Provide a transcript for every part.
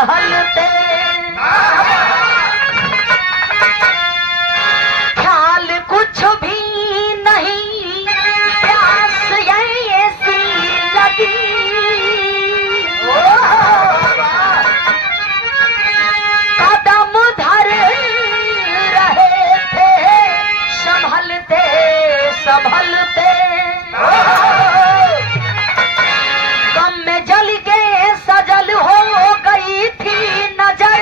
टहलते ख्याल कुछ भी नहीं प्यास ऐसी लगी कदम धर रहे थे संभलते संभलते गम में जल के सजल हो गई थी नजर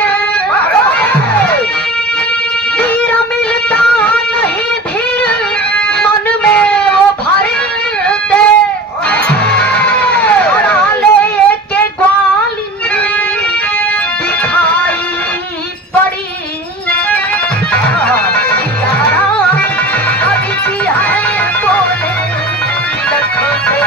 धीर मिलता नहीं धीर मन में वो भरते ले के ग्वाली दिखाई पड़ी सितारा कभी भी है बोले लखते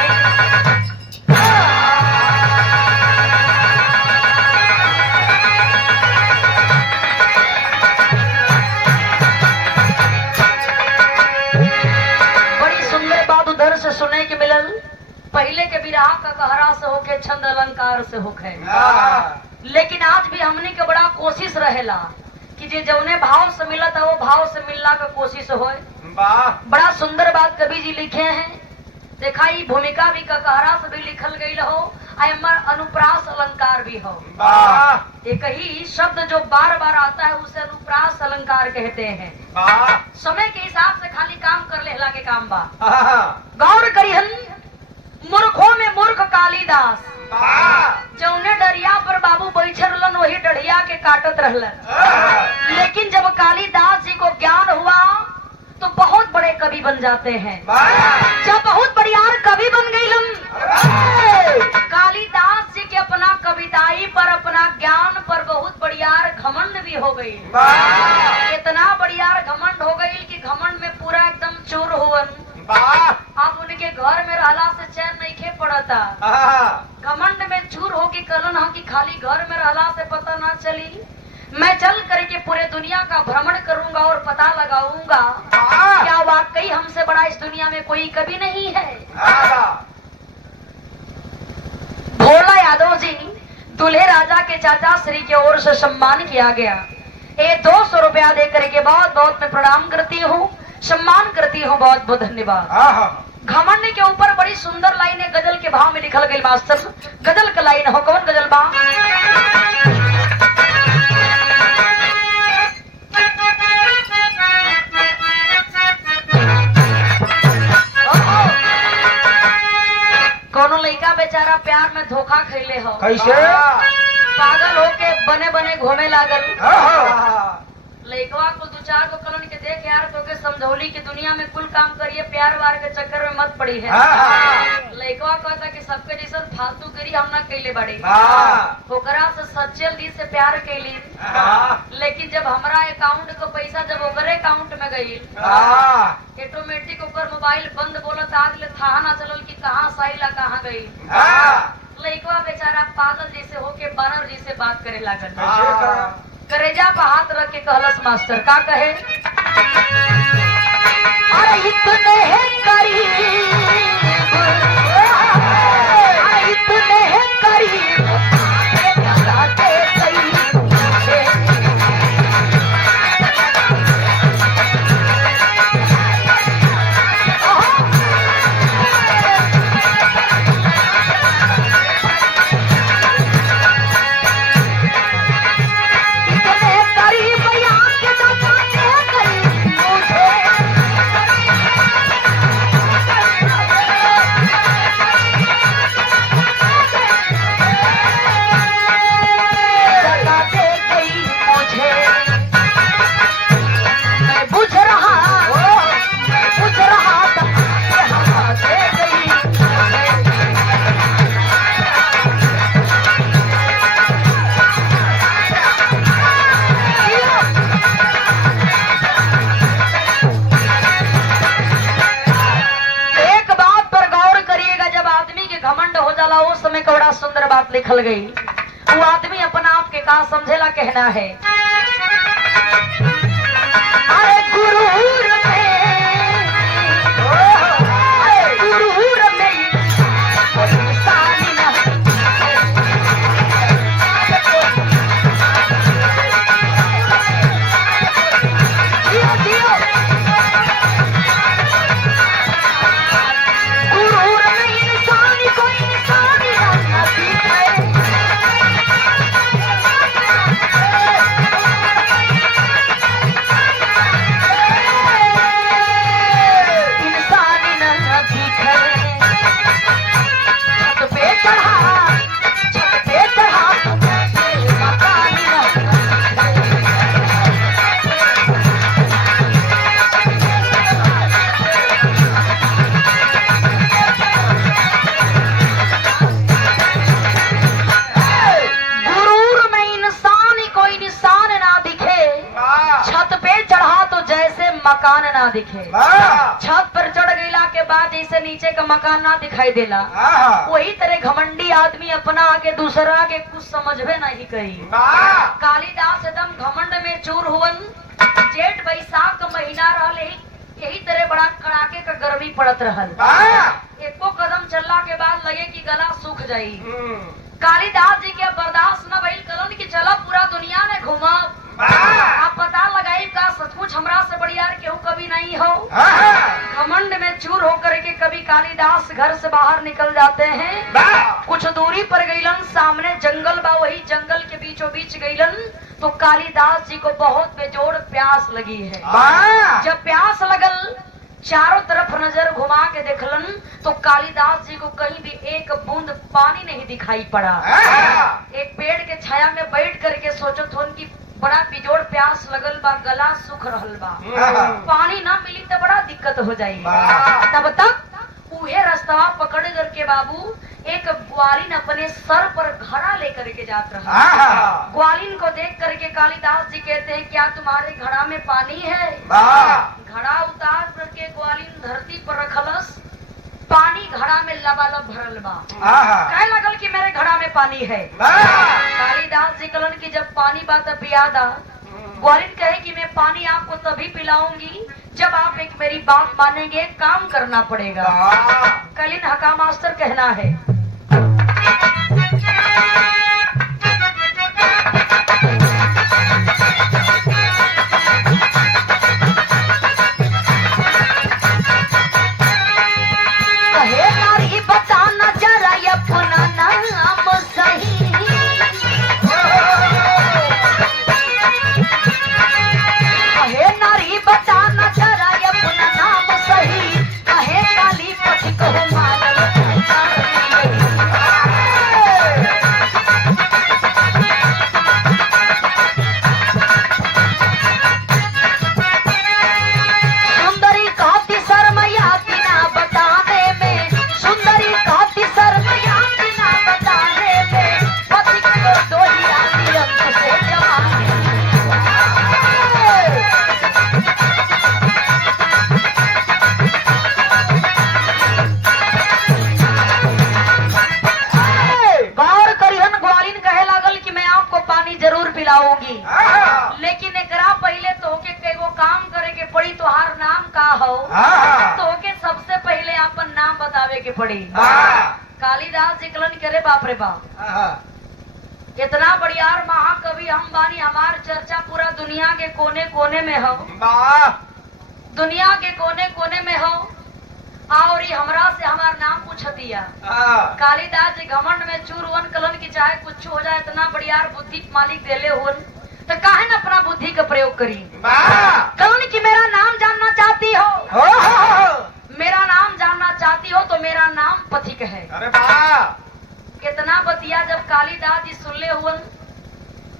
सुने के मिलल पहले के विराह का गहरा से होके छंद अलंकार से होके लेकिन आज भी हमने के बड़ा कोशिश रहेला कि जे जौने भाव से मिला था वो भाव से मिलना का कोशिश होए। बड़ा सुंदर बात कवि जी लिखे हैं। देखा ये भूमिका भी का गहरा से भी लिखल गई हो और अनुप्रास अलंकार भी हो। एक ही शब्द जो बार बार आता है उसे अनुप्रास अलंकार कहते हैं। समय के हिसाब से खाली काम कर लेला के काम बा। गौर करिहन मूर्खों में मूर्ख कालिदास जौने डरिया पर बाबू बैठे रहलन वही डढ़िया के काटत रहलन। लेकिन जब कालिदास जी को ज्ञान हुआ तो बहुत बड़े कवि बन जाते हैं। जब बहुत बढ़ियार कवि बन गई कालिदास जी के अपना कविताई पर अपना ज्ञान पर बहुत बढ़ियार घमंड भी हो गई। इतना बढ़ियार घमंड हो गई कि घमंड में पूरा एकदम चूर हुवन। अब उनके घर में रहला से चैन नहीं खे पड़ता। घमंड में चूर हो की कलन हो कि खाली घर में रहला से पता ना चली। मैं चल करके पूरे दुनिया का भ्रमण करूंगा और पता लगाऊंगा क्या वाकई हमसे बड़ा इस दुनिया में कोई कवि नहीं है। भोला यादव जी दूल्हे राजा के चाचा श्री की ओर से सम्मान किया गया। ये 200 रुपया दे करके बहुत बहुत मैं प्रणाम करती हूँ, सम्मान करती हूँ। बहुत बहुत धन्यवाद। घमंड के ऊपर बड़ी सुंदर लाइन है गजल के भाव में लिखल गई। मास्टर गजल का लाइन हो कौन गजल बा? कोनो लड़का बेचारा प्यार में धोखा खैले हो। कैसे? पागल होके बने बने घूमे लागल। लड़कवा को 2-4 को कलन के देख यार तो के समझौली की दुनिया में कुल काम करिए, प्यार वार के चक्कर में मत पड़ी है। लड़कवा कहता कि सबके जैसा फालतू गिरी हम ना कैले बड़ी। ओकरा से सच्चे दिल से प्यार कैली। लेकिन जब हमारा अकाउंट का पैसा जब ओकरे अकाउंट में गई ऑटोमेटिक ओकर मोबाइल बंद बोलत आग ले था ना चलल कि कहाँ साइला कहाँ गई। लड़कवा बेचारा पागल जैसे होके बानर जैसे बात करे लागल। करेजा पर हाथ रख के कहलस मास्टर का कहे? अरे इतने है करीब, अरे इतने है करीब सुंदर बात लिखल गई। वो आदमी अपना आप के का समझेला कहना है। अरे गुरूर में कोई सानी ना मकान ना दिखे। छत पर चढ़ गईला के बाद जैसे नीचे का मकान ना दिखाई देला, वही तरह घमंडी आदमी अपना आगे दूसरा के कुछ समझबे नहीं कही। कालिदास एकदम घमंड में चूर हुवन। जेठ बैसाख का महीना रहले, यही तरह बड़ा कड़ाके का गर्मी पड़त रहल। एको कदम चलला के बाद लगे कि गला सूख जाई। कालिदास जी के बर्दाश्त न भइल, कलन की चला पूरा दुनिया में घूमा, आप पता लगाई का सचमुच हमरा से बढ़िया केहू कभी नहीं हो। घमंड में चूर होकर के कभी कालिदास घर से बाहर निकल जाते हैं। कुछ दूरी पर गईलन, सामने जंगल बा, वही जंगल के बीचों बीच गईलन तो कालिदास जी को बहुत बेजोड़ प्यास लगी है। जब प्यास लगल, चारों तरफ नजर घुमा के देखलन तो कालिदास जी को कहीं भी एक बूंद पानी नहीं दिखाई पड़ा। एक पेड़ के छाया में बैठ करके सोचत होन की बड़ा बिजोड़ प्यास लगल बा, गला सूख रहल बा, पानी ना मिली तो बड़ा दिक्कत हो जाई। तब तक उहे रास्ता पकड़ करके बाबू एक ग्वालिन अपने सर पर घड़ा लेकर के जात रहा। ग्वालिन को देख करके कालिदास जी कहते हैं क्या तुम्हारे घड़ा में पानी है? घड़ा उतार करके ग्वालिन धरती पर रखलस, पानी घड़ा में लबालब भरल बा। कहे लगल कि मेरे घड़ा में पानी है। कालिदास जी कहलन कि जब पानी बा तब पिया दा। ग्वालिन कहे कि मैं पानी आपको तभी पिलाऊंगी जब आप एक मेरी बात मानेंगे, काम करना पड़ेगा। कलिन हका मास्टर कहना है, कहे नारी बताना जरा अपना नाम सही। कहे नारी बताना जरा अपना नाम सही, कहे काली पति को मारल सुंदरी कहती शर्मया बिना बताने में, सुंदरी कहती शर्मया बिना बताने में, पति को दोहिया अंत से जमाने। गौर करिहन, ग्वालिन कहे लागल कि मैं आपको पानी जरूर पिलाऊंगी, लेकिन एकरा पहले तोहके एगो काम करे के पड़ी। तोहार नाम का हो? तोहके सबसे पहले अपन नाम बतावे के पड़ी। कालिदास जी कहलन करे बाप रे बाप, इतना बढ़ियार महाकवि हम बानी, हमार चर्चा पूरा दुनिया के कोने कोने में हो, दुनिया के कोने कोने में हो, और हमरा से हमार नाम पूछ दिया। कालिदास जी घमंड में चूर हुवन, कलन की चाहे कुछ हो जाए, इतना बढ़ियार बुद्धि मालिक देले हुवन तो काहे न अपना बुद्धि का प्रयोग करी। कलन की मेरा नाम जानना चाहती हो? मेरा नाम जानना चाहती हो तो मेरा नाम पथिक है। इतना बतिया जब कालिदास जी सुन ले हुवन,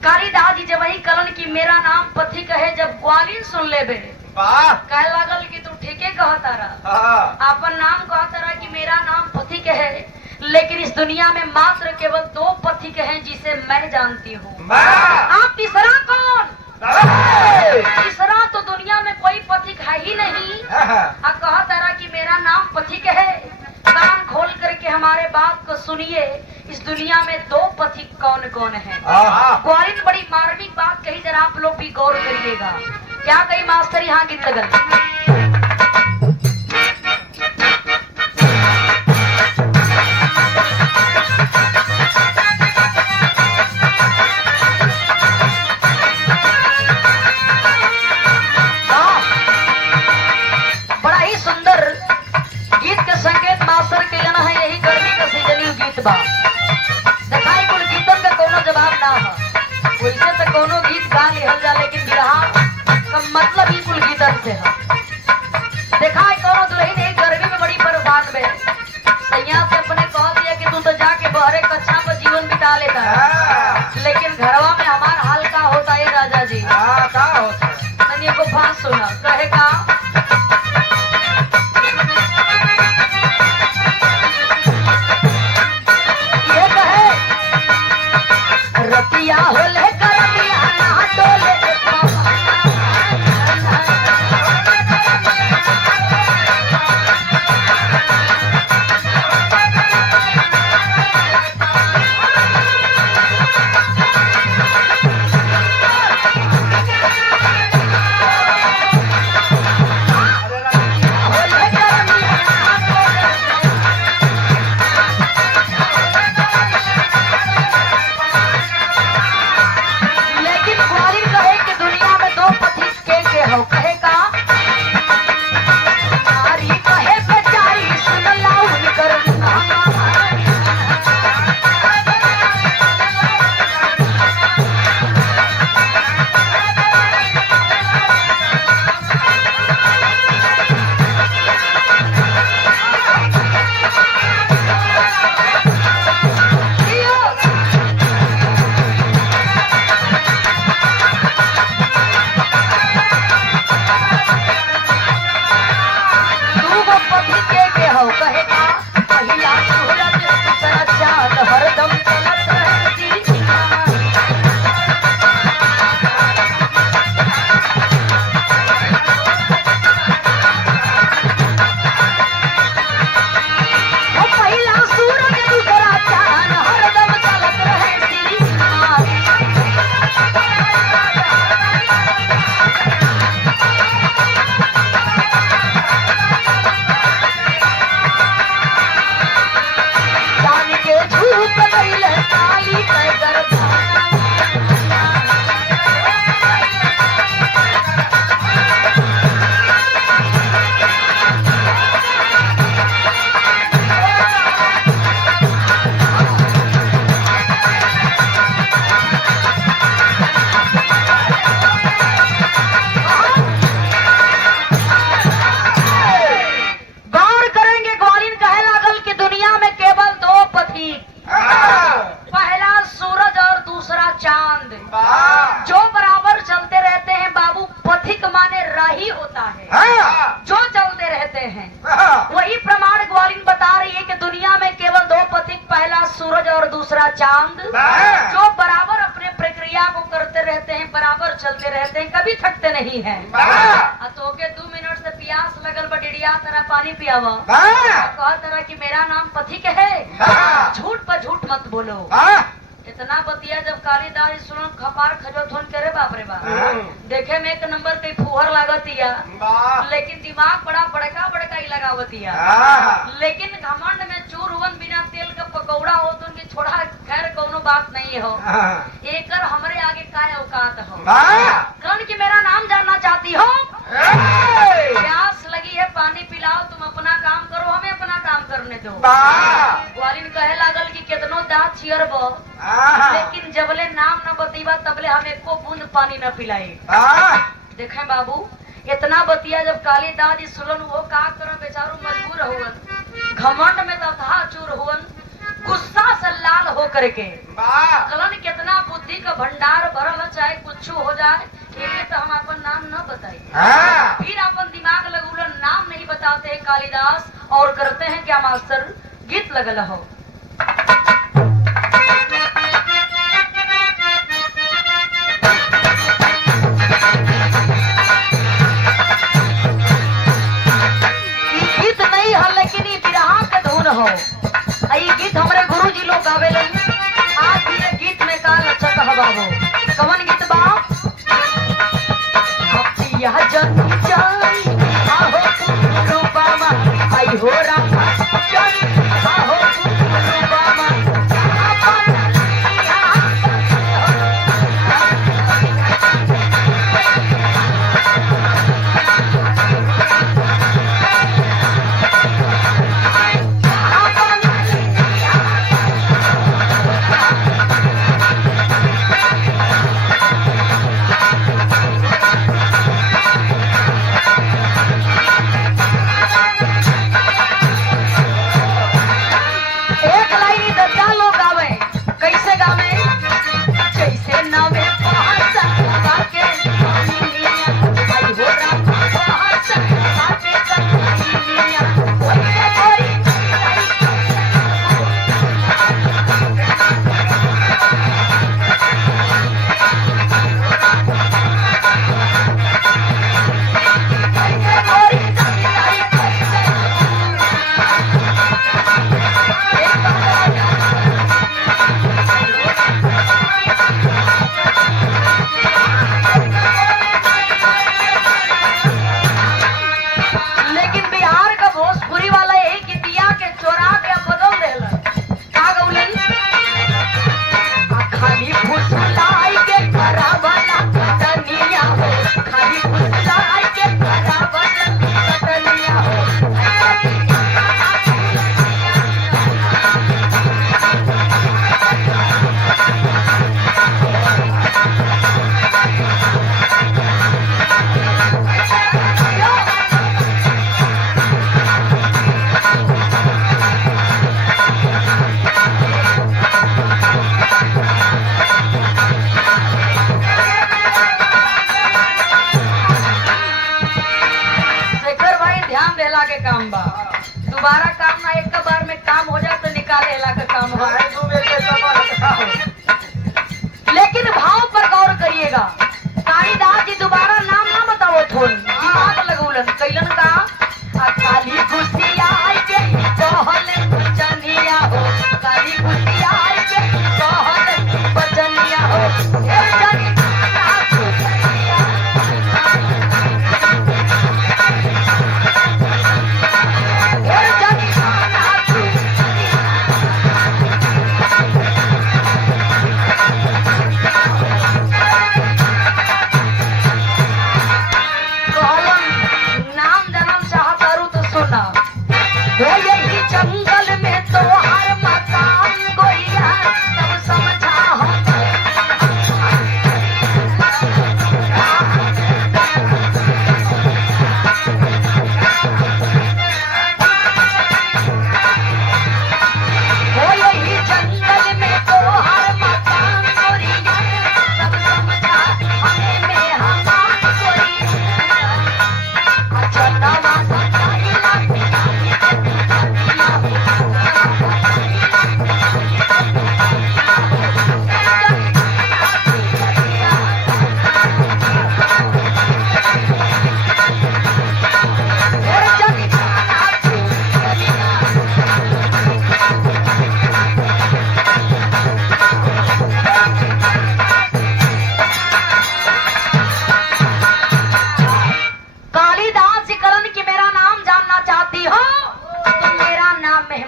कालिदास जी जब वही कलन की मेरा नाम पथिक है, जब ग्वालिन सुन ले बे कहे लागल कि तू ठीके कहता रहा, अपन नाम कहता रहा कि मेरा नाम पथिक है, लेकिन इस दुनिया में मात्र केवल 2 पथिक हैं जिसे मैं जानती हूँ। आप तीसरा कौन? तीसरा तो दुनिया में कोई पथिक है ही नहीं। कहता रहा कि मेरा नाम पथिक है। कान खोल करके हमारे बात को सुनिए, इस दुनिया में 2 पथिक कौन कौन है। ग्वालिन बड़ी मार्मिक बात कही, जरा आप लोग भी गौर करिएगा। क्या कही मास्टर? यहाँ गीत लगन बड़ा ही सुंदर गीत के संकेत मास्टर के लेना है। यही गर्मी का सीजन गीत बा। दिखाई कुल गीतन का कोनो जवाब ना है, वैसे तो कोनो गीत गा लिहल जा, लेकिन बिरहा का मतलब ही कुल गीतन से है। देखा है कोनो दुल्हन एक गर्मी में बड़ी परेशान में, सैया से अपने कह दिया कि तू तो जाके बहरे कक्षा पर जीवन बिता लेता है, लेकिन घरवा में हमारा हाल का होता है राजा जी। का होता है? मैंने को बात सुना, कहे का ये कहे रतिया होले करतिया ना डोले चांद जो बराबर अपने प्रक्रिया को करते रहते हैं, बराबर चलते रहते हैं, कभी थकते नहीं हैं। तो के 2 मिनट से प्यास लगल बडिया तरह पानी पियावा, कह तरह कि मेरा नाम पथिक है, झूठ पर झूठ मत बोलो। इतना बतिया जब कालीदास सुन खपार खजो थोन करे बाप रे बाप, देखे में एक नंबर के फुहर लागतिया, लेकिन दिमाग बड़ा बड़का बड़का ही लगावतिया। लेकिन घमंड में चूर हुवन बिना तेल का पकौड़ा हो तो उनकी छोड़ा खैर कोनो बात नहीं हो, एकर हमरे आगे काय औकात हो। कौन की मेरा नाम जानना चाहती हो? प्यास लगी है पानी पिलाओ, तुम अपना काम करो, हमें अपना काम करने दो। ग्वालिन कहे लागल कि कितनो दांत चियरबो, लेकिन जबले नाम न बतीबा तबले हम एको बूंद पानी न पिलाए। देखें बाबू, इतना बतिया जब कालीदास जी सुलन वो का कर बेचारू मजबूर हुवन, घमंड में तथा चूर हुवन, गुस्सा से लाल हो करके कलन कितना बुद्धि का भंडार भरल, चाहे कुछ हो जाए ये तो हम अपन नाम न बताए। फिर अपन दिमाग लगुलन, नाम नहीं बताते कालिदास और करते हैं क्या मास्टर, गीत लगल हो। गीत नहीं है लेकिन ये बिरहा का धुन हो। ये गीत हमारे गुरु जी लोग गावेलन। आज भी ये गीत में का अच्छा कहा बाबू, कवन गीत बा? यह जन जाई आहो रूपामा, आई हो रामा जाई आहो रूपामा,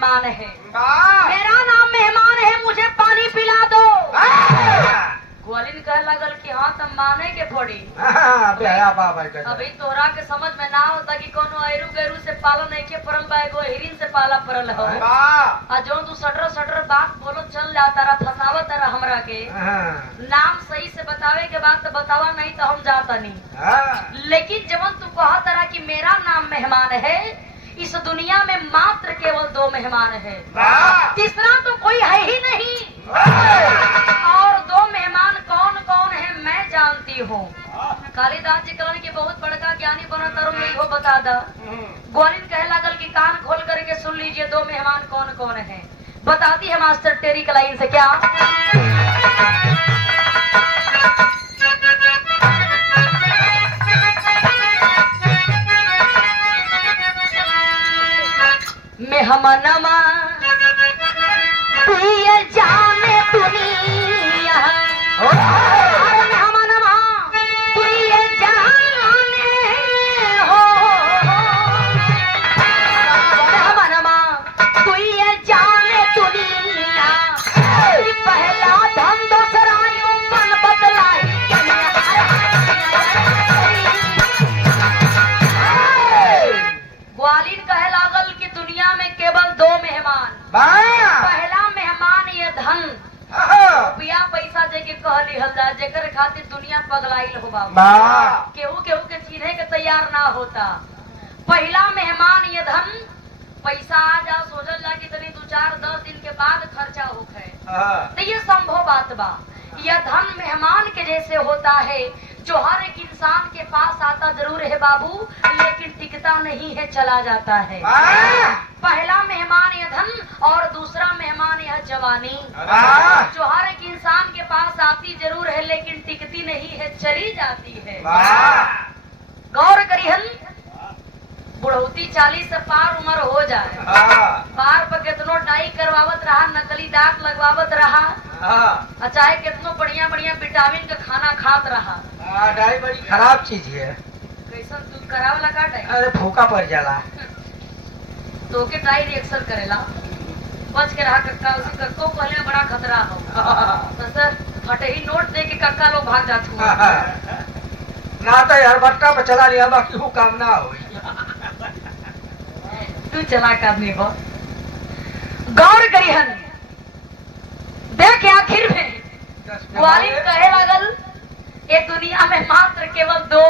मेहमान है, मेरा नाम मेहमान है, मुझे पानी पिला दो। ग्वालिन कह लगल कि हाँ तब माने के पड़ी। अभी तोहरा के समझ में ना होता कि कोनो ऐरू गैरू से पाला नहीं के परल बा, एगो हिरिन से पाला परल हो। आ जो तू सटर सटर बात बोलो चल जाता रहा, फसावत रहा हमरा के। नाम सही से बतावे के बाद तो बतावा, नहीं तो हम जाता नहीं। लेकिन जब तू कहा तरह कि मेरा नाम मेहमान है, इस दुनिया में मात्र केवल 2 मेहमान है, तीसरा तो कोई है ही नहीं। और 2 मेहमान कौन कौन है मैं जानती हूँ। कालिदास जी कहलन के बहुत बड़का ज्ञानी बना तारो यही हो बता दा। ग्वालिन कहे लागल कि कान खोल करके सुन लीजिए 2 मेहमान कौन कौन है। बताती है मास्टर टेरी कलाइन से क्या। मेहमानमा पिए जाने दुनिया, मेहमानमा पिए जाने हो, मेहमानमा पिए जाने दुनिया, पहला धन दूसरा यूं बदलाई। ग्वालिन कहे लागल कि दुनिया में केवल 2 मेहमान, पहला मेहमान ये धन रुपया पैसा दे के कह लिहल जा, जेकर खातिर दुनिया पगलाइल हो बाबा, केहू केहू के चीन्हे के तैयार ना होता। पहला मेहमान ये धन, पैसा आ जा सोचल जा कि तनी 2-4-10 दिन के बाद खर्चा होखे, तो ये संभव बात बा। यह धन मेहमान के जैसे होता है, जो हर एक इंसान के पास आता जरूर है बाबू, लेकिन टिकता नहीं है, चला जाता है। पहला मेहमान यह धन और दूसरा मेहमान यह जवानी, जो हर एक इंसान के पास आती जरूर है, लेकिन टिकती नहीं है, चली जाती है। गौर करिहन, बुढ़ौती 40 से पार उम्र हो जाए, पार पर कितनो डाई करवावत रहा, नकली दांत लगवावत रहा, चाहे कितनो बढ़िया बढ़िया विटामिन का खाना खात रहा। डाई बड़ी खराब चीज है। कैसन दूध कराव लगा डाई? अरे फूका पड़ जाला तो के डाई रिएक्शन करेला, बच के रहा कक्का। उसी कक्को पहले बड़ा खतरा हो, तो सर फटे ही नोट दे के कक्का लोग भाग जाते हुआ। ना तो यार बट्टा पे चला लिया, बाकी वो काम ना हो। तू चलाक आदमी हो। गौर करिहन, देख आखिर में ग्वालिन कहे लगल ये दुनिया में मात्र केवल 2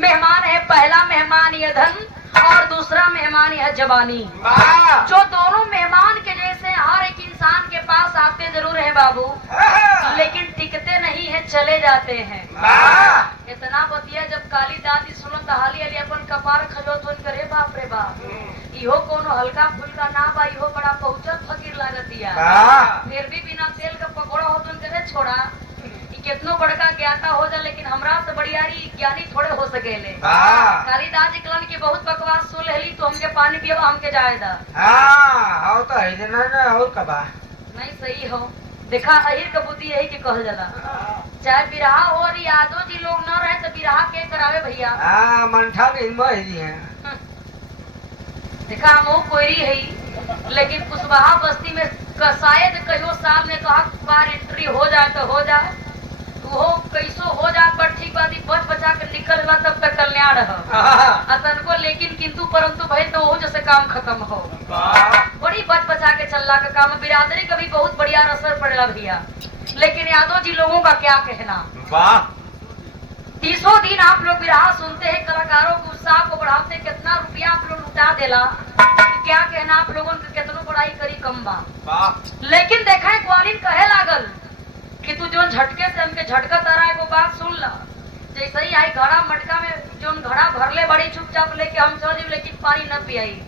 मेहमान है, पहला मेहमान यह धन और दूसरा मेहमान यह जवानी, जो दोनों मेहमान के जैसे हर एक इंसान के पास आते जरूर है बाबू, लेकिन टिकते नहीं है, चले जाते हैं। इतना बतिया जब कालिदास जी सुनत हाली अली अपन कपार खजोत होन करे, बाप रे बाप, इहो कोनो हल्का फुल्का ना बा, इहो बड़ा पहुंचत फकीर लागतिया। फिर भी बिना तेल का पकौड़ा होतन करे छोड़ा, कितनो बड़का ज्ञाता हो जा, लेकिन हमरा से बड़ियारी ज्ञानी थोड़े हो सकेले। कालिदास जी कहलन की बहुत बकवास सुन लेली, तो हमके पानी पियो, हमके जायदा। हाँ तो है ना, और कबा नहीं सही हो। देखा अहिर का बुद्धि यही के कहल जाला, चाहे बिरहा हो और यादव जी लोग न रहे तो बिरहा के करावे भैया। मंठा भी है। देखा हम कोयरी है, लेकिन कुशवाहा बस्ती में शायद कहियो साल में कहा बार एंट्री हो जाए तो हो जाए, वो कैसो हो जाए, पर ठीक बात बच बचा के निकल ला तब तक कल्याण अतन को, लेकिन किंतु परंतु भाई तो वो जैसे काम खत्म हो, बड़ी बच बचा के चलना का काम। बिरादरी का भी बहुत बढ़िया असर पड़ेगा भैया, लेकिन यादव जी लोगों का क्या कहना। 30 दिन आप लोग बिरहा सुनते हैं, कलाकारों को उत्साह को बढ़ाते, कितना रुपया आप लोग लुटा देला, क्या कहना आप लोगों को, कितनों बड़ाई करी कम बा। लेकिन देखा है ग्वालिन कहे लागल कि तू जो झटके से हमके झटकत आ रहा है वो बात सुन ला। जैसे ही आई घड़ा मटका में जो घड़ा भरले बड़ी चुपचाप लेके हम चल जी, लेकिन पानी न पियाई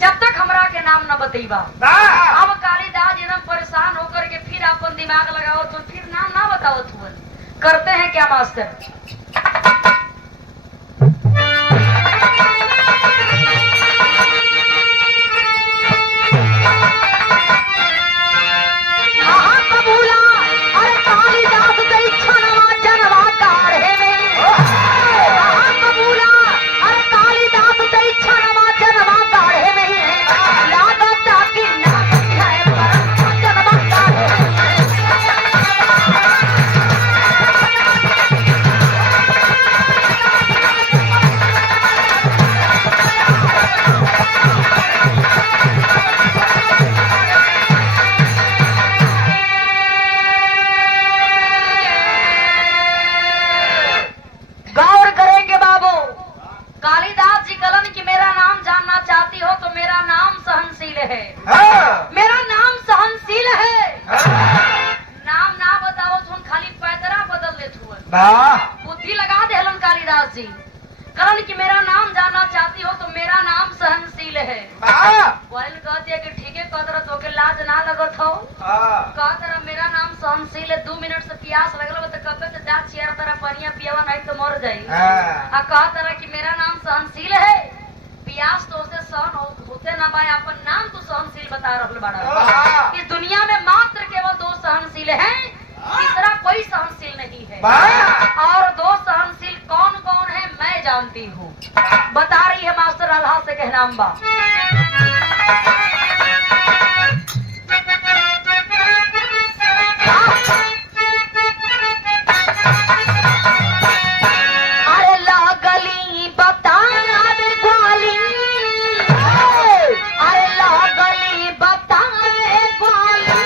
जब तक हमरा के नाम न बतईबा। अब कालिदास एकदम परेशान होकर के फिर अपन दिमाग लगाओ, तो फिर नाम ना बताओ तुम करते हैं क्या मास्टर। मेरा नाम सहनशील है। नाम ना बताओ तुम खाली पैतरा बदल ले बुद्धि लगा दे हलन कालिदास जी। करण कि मेरा नाम जानना चाहती हो तो मेरा नाम सहनशील है। बोले कहती है कि ठीक है कह तो के लाज ना लगत हो। कह तरह मेरा नाम सहनशील है। 2 मिनट से प्यास लगल तो कबे तो जा चियर तरह पनिया पियावा नहीं तो मर जाई। कह तरह कि मेरा नाम सहनशील है। प्यास तो उसे सहन होते ना भाई अपन नाम तो सहनशील बता रहल बड़ा। इस दुनिया में मात्र केवल 2 सहनशील हैं, तीसरा कोई सहनशील नहीं है। और 2 सहनशील कौन कौन है मैं जानती हूँ। बता रही है मास्टर अल्लाह से कहना अम्बा। अरे लागली बता ग्वाली, अरे लागली बता ग्वाली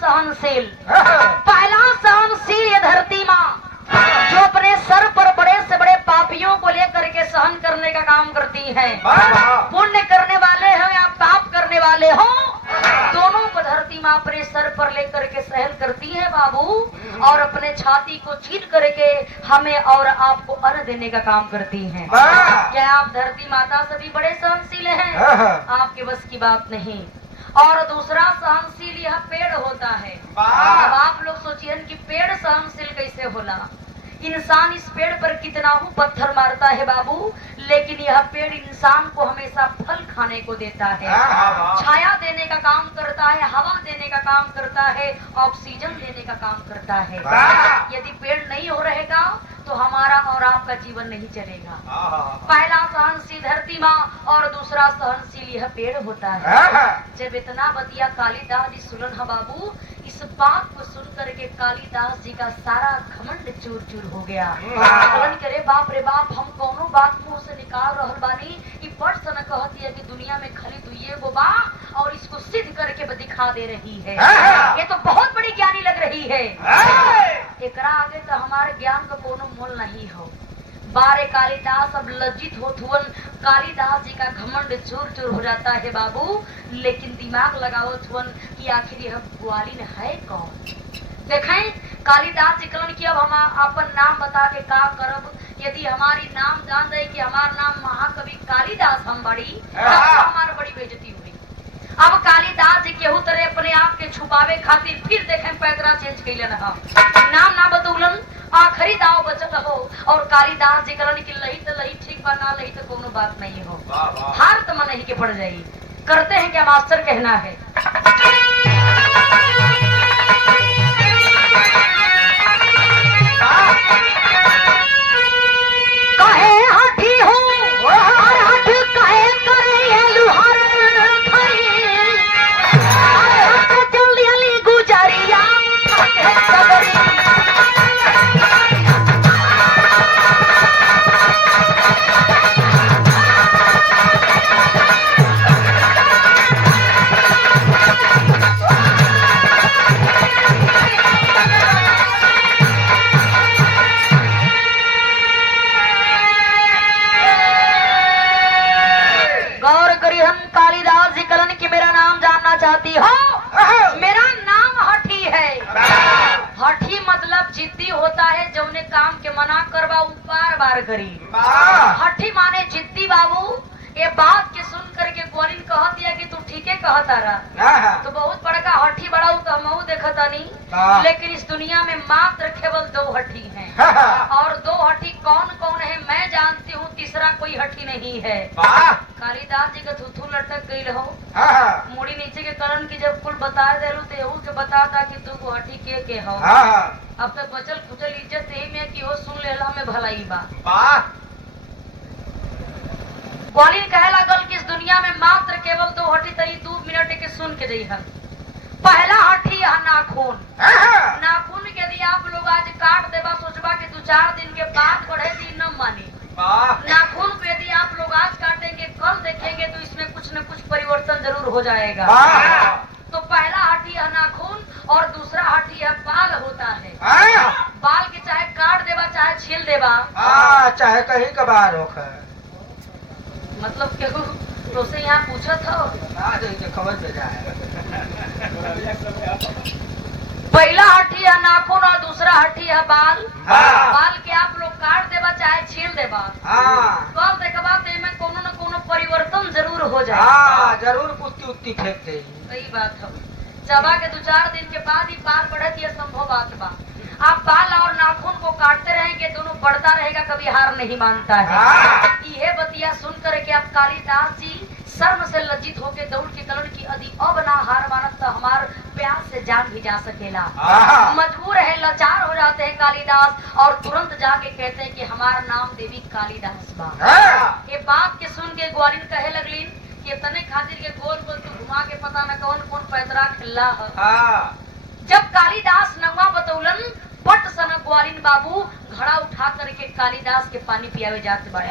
सहनशील पहला सहनशील ये धरती माँ जो अपने सर पर बड़े से बड़े पापियों को लेकर के सहन करने का काम करती है। पुण्य करने वाले हो या पाप करने वाले हो, दोनों को धरती माँ अपने सर पर लेकर के सहन करती है बाबू। और अपने छाती को चीर करके हमें और आपको अन्न देने का काम करती है। क्या आप धरती माता से भी बड़े सहनशील हैं? आपके बस की बात नहीं। और दूसरा सहनशील यह पेड़ होता है। अब आप लोग सोचिए कि पेड़ सहनशील कैसे होला। इंसान इस पेड़ पर कितना ही पत्थर मारता है बाबू, लेकिन यह पेड़ इंसान को हमेशा फल खाने को देता है, छाया देने का काम करता है, हवा देने का काम करता है, ऑक्सीजन देने का काम करता है। यदि पेड़ नहीं हो रहेगा तो हमारा और आपका जीवन नहीं चलेगा। पहला सहनशील धरती माँ और दूसरा सहनशील यह पेड़ होता है। जब इतना बतिया कालिदास जी सुनन है बाबू, इस बात को सुन करके कालिदास जी का सारा घमंड चूर चूर हो गया। करे बाप रे बाप, हम कोनो बात मुंह से निकाल रहल बानी, ये बड़ सन कहती है कि दुनिया में खाली दुइये गो बा और इसको सिद्ध करके दिखा दे रही है। ये तो बहुत बड़ी ज्ञानी लग रही है। एकरा आगे तो हमारे ज्ञान का कोनो मोल नहीं हो। बारे कालिदास अब लज्जित होत हुवन, कालिदास जी का घमंड चूर चूर हो जाता है बाबू। लेकिन दिमाग लगावत हुवन कि आखिर यह ग्वालिन है कौन। देखें कालिदास जी कहलन कि अब हम अपन नाम बता के का करब। यदि हमारी नाम जान जाए कि हमार नाम महाकवि कालिदास हम बड़ी, हमार बड़ी बेइज्जती हुई। अब कालिदास जी केहू तरह अपने आप के छुपावे खातिर फिर देखें पैतरा चेंज कैलन है, नाम ना बतौलन, आखिरी दाव बचल हो। और कालिदास जी कहलन कि लही तो लही ठीक बा, ना लही तो कोनो बात नहीं हो, हार तो मन ही के पड़ जाई। करते हैं क्या मास्टर कहना है। कहे हाथी हूँ और हाथ कहे करे ये लुहार जल्दी गुजारिया जाती हो, मेरा नाम हठी है। हठी मतलब जिद्दी होता है, जो उन्हें काम के मना करवा उ बार बार करी। हठी माने जिद्दी बाबू। ये बात के सुन करके ग्वालिन कह दिया कि तू ठीके कहता रहा, तो बहुत बड़का हठी बड़ा तो हम देखता नहीं, लेकिन इस दुनिया में मात्र केवल 2 हठी हैं। और 2 हठी कौन कौन है मैं जानती हूँ, तीसरा कोई हठी नहीं है। कालिदास जी का थुथू लटक गई हो, मुड़ी नीचे के करण की जब कुल बता देलू तो एहू के बता था कि 2 हठी के हो। अब तक बचल खुचल इज्जत यही में कि वो सुन लेला में भलाई बा। ग्वालिन कहे लागल कि इस दुनिया में मात्र केवल 2 हठी तरी 2 मिनट के सुन के जई। पहला हठी है नाखून। नाखून के यदि आप लोग आज काट देबा सोचबा कि 2-4 दिन के बाद बढ़े दी न माने। नाखून को यदि आप लोग आज काटेंगे कल देखेंगे तो इसमें कुछ न कुछ परिवर्तन जरूर हो जाएगा। तो पहला हठी है नाखून और दूसरा हठी है बाल होता है। बाल के चाहे काट देबा चाहे छील देबा, चाहे कहीं कबार हो। मतलब क्यों तो से यहाँ पूछा था खबर दे जाए। पहला हठी है नाखून और दूसरा हठी है बाल। बाल के आप लोग काट देबा चाहे छील देबा, कल देखबा में कोनो न कोनो परिवर्तन जरूर हो जाए। जरूर पुत्ती उत्ती फेंक दे। सही बात है। चबा के 2-4 दिन के बाद ही बाल बढ़त, ये संभव बात बा। आप बाल और नाखून को काटते रहेंगे, दोनों बढ़ता रहेगा, कभी हार नहीं मानता है। यह बतिया सुन करके अब कालिदास जी शर्म से लज्जित होके दौड़ के कलन की यदि अब ना हार मानत तो हमार प्यास से जान भी जा सकेला। मजबूर है, लाचार हो जाते हैं कालिदास और तुरंत जाके कहते हैं कि हमारा नाम देवी कालिदास बा। ये बात के सुन के ग्वालिन कहे लगलिन कि तने खातिर के गोल गोल तू घुमा के पता न कौन कौन पैतरा खिल्ला है। जब कालिदास नवा बतौलन पट सन ग्वालिन बाबू घड़ा उठा करके कालिदास के पानी पियावे जाते बड़े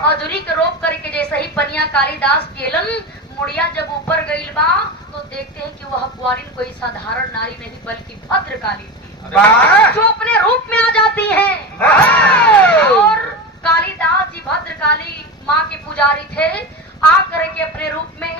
और दूरी के रोक करके जैसे ही पनिया कालिदास पियलन, मुड़िया जब ऊपर गई बा तो देखते हैं कि वह ग्वालिन कोई साधारण नारी नहीं बल्कि भद्रकाली थी, जो अपने रूप में आ जाती है। और कालिदास जी भद्रकाली माँ के पुजारी थे। आ करके अपने रूप में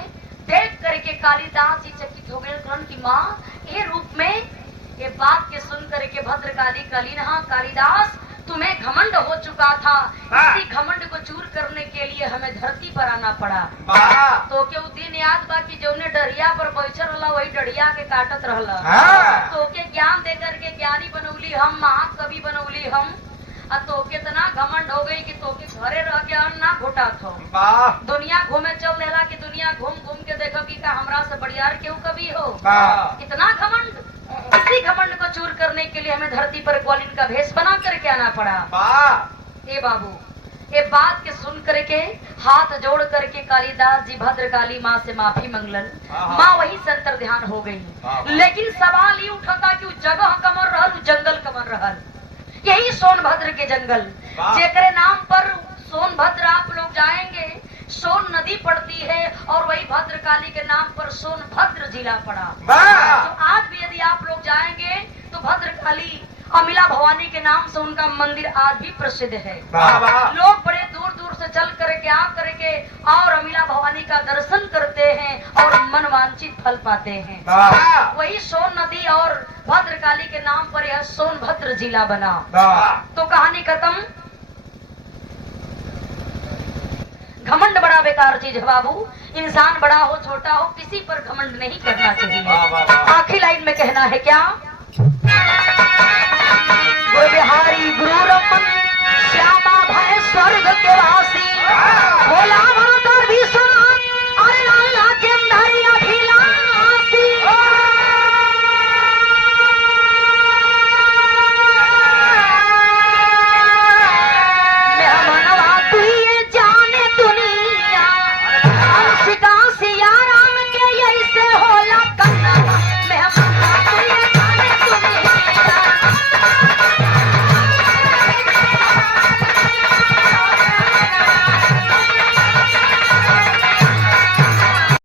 देख करके कालिदास जी चकित हो गए कि माँ ये रूप में। ये बात के सुन करके भद्रकाली कालीन, हाँ कालिदास तुम्हें घमंड हो चुका था, इसी घमंड को चूर करने के लिए हमें धरती पर आना पड़ा। तो के दिन याद बा कि जो डरिया पर बैठल रहला वही डरिया के काटत रहला। तो के ज्ञान दे करके ज्ञानी बनौली हम, महाकवि बनौली हम। तो कितना घमंड हो गई कि तो के घरे रह के अन्न ना घोटा थो, दुनिया घूमे चल देला कि दुनिया घूम घूम के देखो कि का हमरा से बढ़िया क्यों कभी हो। इतना घमंड, इसी घमंड को चूर करने के लिए हमें धरती पर ग्वालिन का भेष बना करके आना पड़ा। ए बाबू, ये बात के सुन करके हाथ जोड़ करके कालिदास जी भद्रकाली माँ से माफी मंगलन। माँ वही से अंतर ध्यान हो गई। लेकिन सवाल ये उठता कि जगह कमर रहल, जंगल कमर रहल, यही सोनभद्र के जंगल, जेकरे नाम पर सोनभद्र आप लोग जाएंगे, सोन नदी पड़ती है और वही भद्रकाली के नाम पर सोनभद्र जिला पड़ा। तो आज भी यदि आप लोग जाएंगे तो भद्रकाली अमिला भवानी के नाम से उनका मंदिर आज भी प्रसिद्ध है। लोग बड़े दूर दूर से चल करके आ करके और अमिला भवानी का दर्शन करते हैं और मनवांछित फल पाते हैं। वही सोन नदी और भद्रकाली के नाम पर यह सोनभद्र जिला बना। तो कहानी खत्म। घमंड बड़ा बेकार चीज है बाबू, इंसान बड़ा हो छोटा हो किसी पर घमंड नहीं करना चाहिए। आखिरी लाइन में कहना है क्या, गुरु बिहारी गुरु रमन श्यामा भय स्वर्ग के वासी।